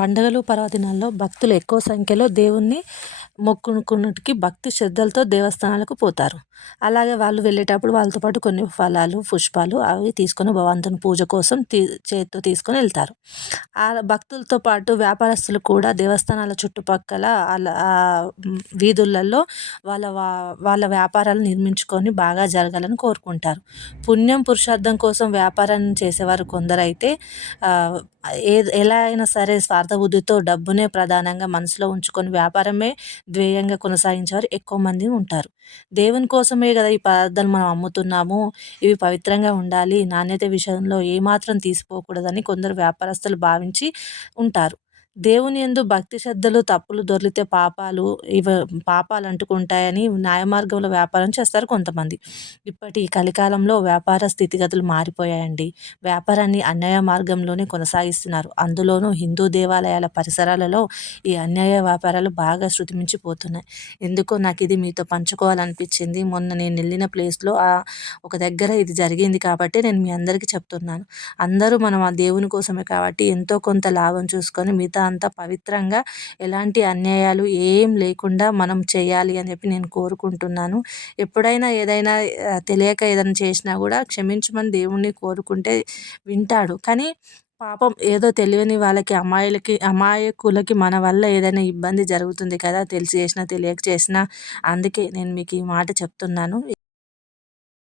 పండుగలు, పర్వదినాల్లో భక్తులు ఎక్కువ సంఖ్యలో దేవుణ్ణి మొక్కుకున్నటికి భక్తి శ్రద్ధలతో దేవస్థానాలకు పోతారు. అలాగే వాళ్ళు వెళ్ళేటప్పుడు వాళ్ళతో పాటు కొన్ని ఫలాలు, పుష్పాలు అవి తీసుకొని భగవంతుని పూజ కోసం చేత్తో తీసుకొని వెళ్తారు. ఆ భక్తులతో పాటు వ్యాపారస్తులు కూడా దేవస్థానాల చుట్టుపక్కల వీధులలో వాళ్ళ వ్యాపారాలు నిర్మించుకొని బాగా జరగాలని కోరుకుంటారు. పుణ్యం, పురుషార్థం కోసం వ్యాపారం చేసేవారు కొందరైతే ఎలా అయినా సరే స్వార్థబుద్ధితో డబ్బునే ప్రధానంగా మనసులో ఉంచుకొని వ్యాపారమే ధ్యేయంగా కొనసాగించేవారు ఎక్కువ మంది ఉంటారు. దేవుని కోసమే కదా ఈ పదార్థాలు మనం అమ్ముతున్నాము, ఇవి పవిత్రంగా ఉండాలి, నాణ్యత విషయంలో ఏమాత్రం తీసిపోకూడదని కొందరు వ్యాపారస్తులు భావించి ఉంటారు. దేవుని యందు భక్తి శ్రద్ధలు తప్పులు దొర్లితే పాపాలు అంటుకుంటాయని న్యాయ మార్గంలో వ్యాపారం చేస్తారు కొంతమంది. ఇప్పటి ఈ కలికాలంలో వ్యాపార స్థితిగతులు మారిపోయాయండి. వ్యాపారాన్ని అన్యాయ మార్గంలోనే కొనసాగిస్తున్నారు. అందులోనూ హిందూ దేవాలయాల పరిసరాలలో ఈ అన్యాయ వ్యాపారాలు బాగా శృతిమించిపోతున్నాయి. ఎందుకో నాకు ఇది మీతో పంచుకోవాలనిపించింది. మొన్న నేను వెళ్ళిన ప్లేస్లో ఒక దగ్గర ఇది జరిగింది కాబట్టి నేను మీ అందరికీ చెప్తున్నాను. అందరూ మనం ఆ దేవుని కోసమే కాబట్టి ఎంతో కొంత లాభం చూసుకొని మిగతా అంతా పవిత్రంగా ఎలాంటి అన్యాయాలు ఏం లేకుండా మనం చేయాలి అని చెప్పి నేను కోరుకుంటున్నాను. ఎప్పుడైనా ఏదైనా తెలియక ఏదైనా చేసినా కూడా క్షమించమని దేవుణ్ణి కోరుకుంటే వింటాడు. కానీ పాపం ఏదో తెలియని వాళ్ళకి అమాయకులకి మన వల్ల ఏదైనా ఇబ్బంది జరుగుతుంది కదా, తెలిసి చేసినా తెలియక చేసినా. అందుకే నేను మీకు ఈ మాట చెప్తున్నాను.